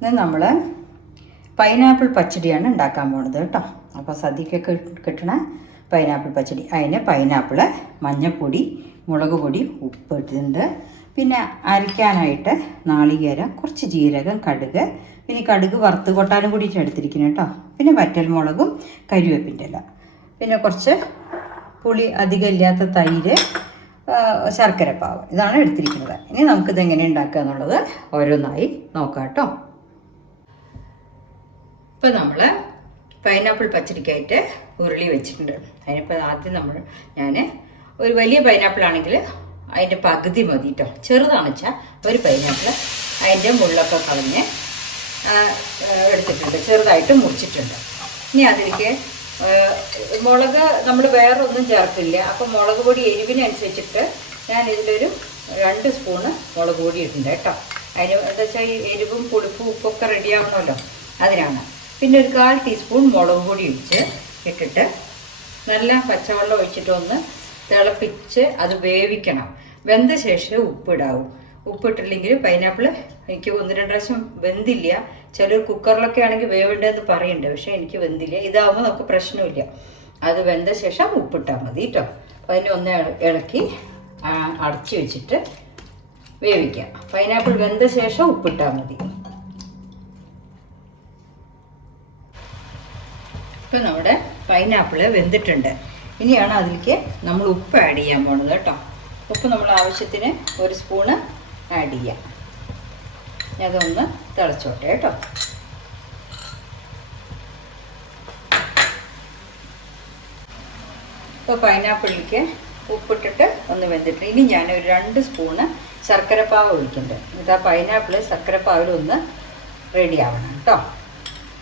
ഇത് നമ്മൾ പൈനാപ്പിൾ പച്ചടിയാണ് ഉണ്ടാക്കാൻ പോകുന്നത് കേട്ടോ. അപ്പോൾ സദ്യക്കൊക്കെ കിട്ടണ പൈനാപ്പിൾ പച്ചടി. അതിന് പൈനാപ്പിൾ, മഞ്ഞൾപ്പൊടി, മുളക് പൊടി, ഉപ്പ് ഇട്ടിട്ടുണ്ട്. പിന്നെ അരയ്ക്കാനായിട്ട് നാളികേരം, കുറച്ച് ജീരകം, കടുക്, പിന്നെ കടുക് വറുത്ത് കൊട്ടാനും കൂടിയിട്ട് എടുത്തിരിക്കുന്നത് കേട്ടോ. പിന്നെ വറ്റൽമുളകും കരിവേപ്പിൻ്റെ ഇല, പിന്നെ കുറച്ച് പുളി അധികം ഇല്ലാത്ത തൈര്, ശർക്കരപ്പാവ്, ഇതാണ് എടുത്തിരിക്കുന്നത്. ഇനി നമുക്കിത് എങ്ങനെ ഉണ്ടാക്കുക എന്നുള്ളത് ഓരോന്നായി നോക്കാം കേട്ടോ. ഇപ്പോൾ നമ്മൾ പൈനാപ്പിൾ പച്ചടിക്കായിട്ട് ഉരുളി വെച്ചിട്ടുണ്ട്. അതിനിപ്പോൾ ആദ്യം ഞാൻ ഒരു വലിയ പൈനാപ്പിൾ ആണെങ്കിൽ അതിൻ്റെ പകുതി മതി കേട്ടോ. ചെറുതാണെന്ന് വെച്ചാൽ ഒരു പൈനാപ്പിൾ അതിൻ്റെ മുള്ളൊക്കെ കളഞ്ഞ് എടുത്തിട്ടുണ്ട്, ചെറുതായിട്ട് മുറിച്ചിട്ടുണ്ട്. ഇനി അതിലേക്ക് മുളക് നമ്മൾ വേറെ ഒന്നും ചേർക്കില്ല. അപ്പം മുളക് പൊടി എരിവിനനുസരിച്ചിട്ട് ഞാൻ ഇതിലൊരു 2 സ്പൂണ് മുളക് പൊടി ഇട്ടുണ്ട് കേട്ടോ. അതിന് എന്താ വെച്ചാൽ ഈ എരിവും പുളിപ്പും ഉപ്പൊക്കെ റെഡിയാവണമല്ലോ, അതിനാണ്. പിന്നെ ഒരു 1/4 ടീസ്പൂൺ മുളക് പൊടി ഇട്ടിട്ട് നല്ല പച്ചവെള്ളം ഒഴിച്ചിട്ട് ഒന്ന് തിളപ്പിച്ച് അത് വേവിക്കണം. വെന്ത ശേഷം ഉപ്പിടാവും. ഉപ്പിട്ടില്ലെങ്കിൽ പൈനാപ്പിൾ എനിക്ക് 1-2 പ്രാവശ്യം വെന്തില്ല. ചിലർ കുക്കറിലൊക്കെ ആണെങ്കിൽ വേവേണ്ടതെന്ന് പറയുന്നുണ്ട്, പക്ഷേ എനിക്ക് വെന്തില്ല. ഇതാവുമ്പോൾ നമുക്ക് പ്രശ്നമില്ല. അത് വെന്ത ശേഷം ഉപ്പിട്ടാൽ മതി കേട്ടോ. അപ്പോൾ അതിനെ ഒന്ന് ഇളക്കി അടച്ചു വെച്ചിട്ട് വേവിക്കാം. പൈനാപ്പിൾ വെന്ത ശേഷം ഉപ്പിട്ടാൽ മതി. ഇപ്പം നമ്മുടെ പൈനാപ്പിൾ വെന്തിട്ടുണ്ട്. ഇനിയാണ് അതിലേക്ക് നമ്മൾ ഉപ്പ് ആഡ് ചെയ്യാൻ പോകുന്നത് കേട്ടോ. ഉപ്പ് നമ്മൾ ആവശ്യത്തിന് 1 സ്പൂണ് ആഡ് ചെയ്യാം. അതൊന്ന് തിളച്ചോട്ടെ കേട്ടോ. ഇപ്പോൾ പൈനാപ്പിളിലേക്ക് ഉപ്പിട്ടിട്ട് ഒന്ന് വെന്തിട്ട് ഇനി ഞാൻ ഒരു 2 സ്പൂണ് ശർക്കരപ്പാവ് ഒഴിക്കുന്നുണ്ട്. എന്നിട്ട് ആ പൈനാപ്പിൾ ശർക്കരപ്പാവിലൊന്ന് റെഡി ആവണം കേട്ടോ.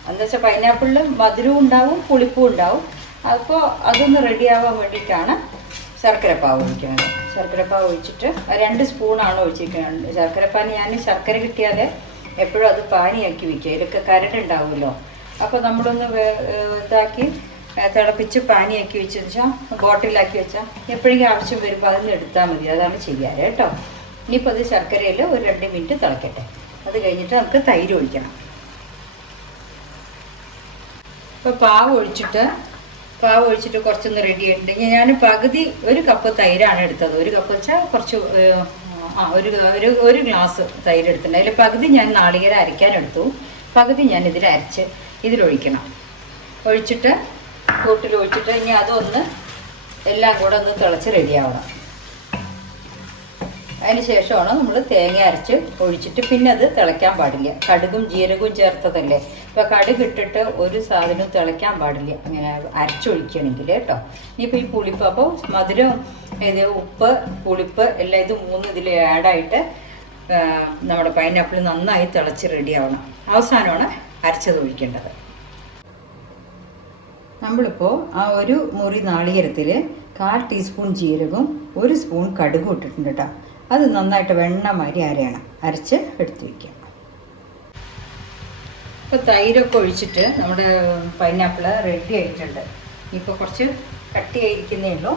എന്താ വെച്ചാൽ പൈനാപ്പിളിൽ മധുരവും ഉണ്ടാവും പുളിപ്പും ഉണ്ടാവും. അപ്പോൾ അതൊന്ന് റെഡി ആവാൻ വേണ്ടിയിട്ടാണ് ശർക്കരപ്പാവ് ഒഴിക്കുന്നത്. ശർക്കരപ്പാവ് ഒഴിച്ചിട്ട് 2 സ്പൂണാണ് ഒഴിച്ചിരിക്കുന്നത്. ശർക്കരപ്പാനി ഞാൻ ശർക്കര കിട്ടിയാൽ എപ്പോഴും അത് പാനിയാക്കി വയ്ക്കുക. ഇതിലൊക്കെ കരടുണ്ടാവുമല്ലോ. അപ്പോൾ നമ്മളൊന്ന് ഇതാക്കി തിളപ്പിച്ച് പാനിയാക്കി വെച്ചെന്ന് വെച്ചാൽ ബോട്ടിലാക്കി വെച്ചാൽ എപ്പോഴെങ്കിലും ആവശ്യം വരുമ്പോൾ അതിന് എടുത്താൽ മതി. അതാണ് ചെയ്യാറ് കേട്ടോ. ഇനിയിപ്പോൾ അത് ശർക്കരയിൽ ഒരു 2 മിനിറ്റ് തിളക്കട്ടെ. അത് കഴിഞ്ഞിട്ട് നമുക്ക് തൈര് ഒഴിക്കണം. ഇപ്പോൾ പാവ് ഒഴിച്ചിട്ട് കുറച്ചൊന്ന് റെഡി ആയിട്ടുണ്ട്. ഞാൻ പകുതി 1 കപ്പ് തൈരാണ് എടുത്തത്. 1 കപ്പ് വെച്ചാൽ കുറച്ച് ഒരു ഗ്ലാസ് തൈര് എടുത്തിട്ടുണ്ട്. അതിൽ പകുതി ഞാൻ നാളികേരം അരയ്ക്കാനെടുത്തു, പകുതി ഞാൻ അരച്ച് ഇതിലൊഴിക്കണം. ഒഴിച്ചിട്ട് കൂട്ടിലൊഴിച്ചിട്ട് ഇനി അതൊന്ന് എല്ലാം കൂടെ ഒന്ന് തിളച്ച് റെഡിയാവണം. അതിന് ശേഷമാണ് നമ്മൾ തേങ്ങ അരച്ച് ഒഴിച്ചിട്ട് പിന്നെ അത് തിളയ്ക്കാൻ പാടില്ല. കടുകും ജീരകവും ചേർത്തതല്ലേ. ഇപ്പോൾ കടുക് ഇട്ടിട്ട് ഒരു സാധനവും തിളയ്ക്കാൻ പാടില്ല അങ്ങനെ അരച്ചൊഴിക്കണമെങ്കിൽ കേട്ടോ. ഇനിയിപ്പോൾ ഈ പുളിപ്പ്, അപ്പോൾ മധുരം, ഇത് ഉപ്പ്, പുളിപ്പ് എല്ലാം ഇത് 3 ഇതിൽ ആഡായിട്ട് നമ്മുടെ പൈനാപ്പിൾ നന്നായി തിളച്ച് റെഡിയാവണം. അവസാനമാണ് അരച്ചത് ഒഴിക്കേണ്ടത്. നമ്മളിപ്പോൾ ആ 1 മുറി നാളികേരത്തിൽ 1/4 ടീസ്പൂൺ ജീരകവും 1 സ്പൂൺ കടുകും ഇട്ടിട്ടുണ്ട് കേട്ടോ. അത് നന്നായിട്ട് വെണ്ണമാതിരി അരച്ച് എടുത്ത് വയ്ക്കാം. ഇപ്പോൾ തൈരൊക്കെ ഒഴിച്ചിട്ട് നമ്മുടെ പൈനാപ്പിൾ റെഡി ആയിട്ടുണ്ട്. ഇനിയിപ്പോൾ കുറച്ച് കട്ടിയായിരിക്കുന്നേ ഉള്ളൂ.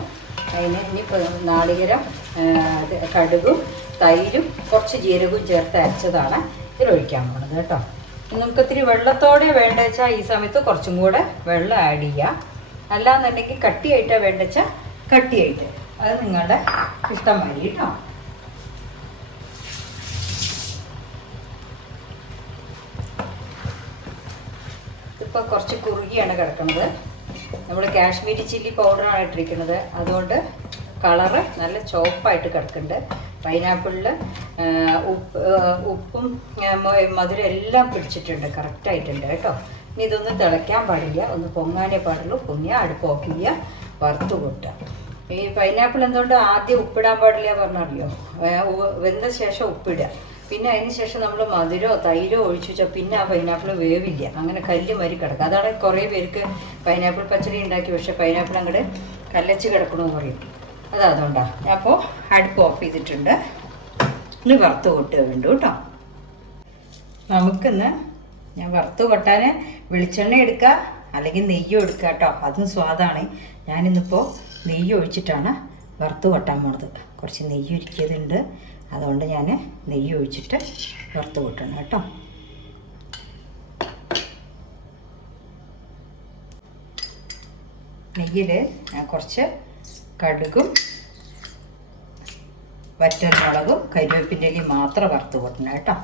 അതിന് ഇനിയിപ്പോൾ നാളികേരം, കടുകും തൈരും കുറച്ച് ജീരകവും ചേർത്ത് അരച്ചതാണ് ഇതിലൊഴിക്കാൻ പോകുന്നത് കേട്ടോ. നമുക്ക് ഇത്തിരി വെള്ളത്തോടെ വേണ്ട വെച്ചാൽ ഈ സമയത്ത് കുറച്ചും കൂടെ വെള്ളം ആഡ് ചെയ്യുക. അല്ലാന്നുണ്ടെങ്കിൽ കട്ടിയായിട്ടാണ് വേണ്ട വെച്ചാൽ കട്ടിയായിട്ട്, അത് നിങ്ങളുടെ ഇഷ്ടം മതി കേട്ടോ. ഇപ്പോൾ കുറച്ച് കുറുകിയാണ് കിടക്കുന്നത്. നമ്മൾ കാശ്മീരി ചില്ലി പൗഡറാണ് ഇട്ടിരിക്കുന്നത്. അതുകൊണ്ട് കളറ് നല്ല ചുവപ്പായിട്ട് കിടക്കുന്നുണ്ട്. പൈനാപ്പിളിൽ ഉപ്പും മധുരം എല്ലാം പിടിച്ചിട്ടുണ്ട്, കറക്റ്റായിട്ടുണ്ട് കേട്ടോ. ഇനി ഇതൊന്നും തിളയ്ക്കാൻ പാടില്ല, ഒന്ന് പൊങ്ങാനേ പാടുള്ളൂ. പൊങ്ങിയാൽ അടുപ്പ് ഓഫ് ചെയ്യുക, വറുത്ത് കൂട്ടുക. ഈ പൈനാപ്പിൾ എന്തുകൊണ്ട് ആദ്യം ഉപ്പിടാൻ പാടില്ല പറഞ്ഞറിയോ? വെന്ത ശേഷം ഉപ്പിടുക. പിന്നെ അതിന് ശേഷം നമ്മൾ മധുരോ തൈരോ ഒഴിച്ചു വെച്ചാൽ പിന്നെ ആ പൈനാപ്പിൾ വേവില്ല, അങ്ങനെ കല്ല് മരി കിടക്കുക. അതാണ് കുറേ പേർക്ക് പൈനാപ്പിൾ പച്ചടി ഉണ്ടാക്കി പക്ഷേ പൈനാപ്പിൾ അങ്ങോട്ട് കല്ലച്ച് കിടക്കണമെന്ന് പറയും. അതുകൊണ്ടാണ് ഞാൻ അപ്പോൾ അടുപ്പ് ഓഫ് ചെയ്തിട്ടുണ്ട്. ഇനി വറുത്ത് കൊട്ടുക വേണ്ടു കേട്ടോ. നമുക്കിന്ന് ഞാൻ വറുത്ത് കൊട്ടാൻ വെളിച്ചെണ്ണ എടുക്കുക, അല്ലെങ്കിൽ നെയ്യും എടുക്കുക കേട്ടോ. അതും സ്വാദാണ്. ഞാനിന്നിപ്പോൾ നെയ്യ് ഒഴിച്ചിട്ടാണ് വറുത്ത് കൊട്ടാൻ പോണത്. കുറച്ച് നെയ്യ് ഒഴിക്കിയതുണ്ട്, അതുകൊണ്ട് ഞാൻ നെയ്യ് ഒഴിച്ചിട്ട് വറുത്ത് കൊട്ടണം കേട്ടോ. നെയ്യിൽ ഞാൻ കുറച്ച് കടുകും വറ്റൽമുളകും കരിവേപ്പിൻ്റെ ഇലയും മാത്രം വറുത്ത് കൊട്ടണം കേട്ടോ.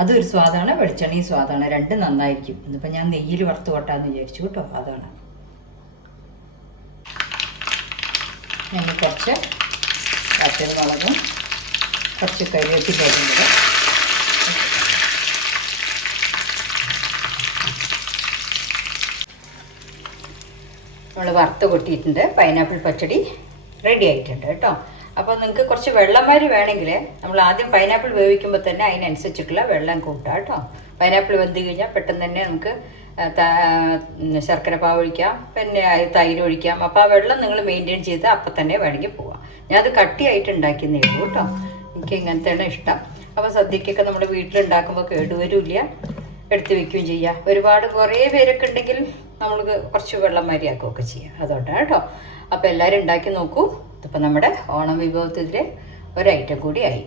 അതൊരു സ്വാദാണ്, വെളിച്ചെണ്ണയും സ്വാദാണ്, രണ്ടും നന്നായിരിക്കും. ഇന്നിപ്പോൾ ഞാൻ നെയ്യിൽ വറുത്ത് കൊട്ടാന്ന് വിചാരിച്ചു കേട്ടോ. അതാണ് ഞാൻ കുറച്ച് വറ്റൽമുളകും കുറച്ച് കരിവേപ്പിൻ്റെ ഇലയും കൂടെ നമ്മൾ വറുത്ത് കൊട്ടിയിട്ടുണ്ട്. പൈനാപ്പിൾ പച്ചടി റെഡി ആയിട്ടുണ്ട് കേട്ടോ. അപ്പോൾ നിങ്ങൾക്ക് കുറച്ച് വെള്ളമാരി വേണമെങ്കിൽ നമ്മൾ ആദ്യം പൈനാപ്പിൾ വേവിക്കുമ്പോൾ തന്നെ അതിനനുസരിച്ചിട്ടുള്ള വെള്ളം കൂട്ടുക കേട്ടോ. പൈനാപ്പിൾ വെന്ത് കഴിഞ്ഞാൽ പെട്ടെന്ന് തന്നെ നമുക്ക് ശർക്കര പാവ് ഒഴിക്കാം, പിന്നെ തൈര് ഒഴിക്കാം. അപ്പോൾ ആ വെള്ളം നിങ്ങൾ മെയിൻറ്റെയിൻ ചെയ്ത് അപ്പം തന്നെ വേണമെങ്കിൽ പോവാം. ഞാനത് കട്ടിയായിട്ട് ഉണ്ടാക്കിയെന്നേ ഉള്ളൂ കേട്ടോ. എനിക്ക് ഇങ്ങനത്തെയാണ് ഇഷ്ടം. അപ്പോൾ സദ്യക്കൊക്കെ നമ്മുടെ വീട്ടിലുണ്ടാക്കുമ്പോൾ കേടുവരില്ല, എടുത്ത് വെക്കുകയും ചെയ്യാം. കുറേ പേരൊക്കെ ഉണ്ടെങ്കിൽ നമ്മൾക്ക് കുറച്ച് വെള്ളം മാരിയാക്കുകയൊക്കെ ചെയ്യാം. അതുകൊണ്ടാണ് കേട്ടോ. അപ്പോൾ എല്ലാവരും ഉണ്ടാക്കി നോക്കൂ. ഇതിപ്പോൾ നമ്മുടെ ഓണം വിഭവത്തിലെ ഒരൈറ്റം കൂടി ആയി.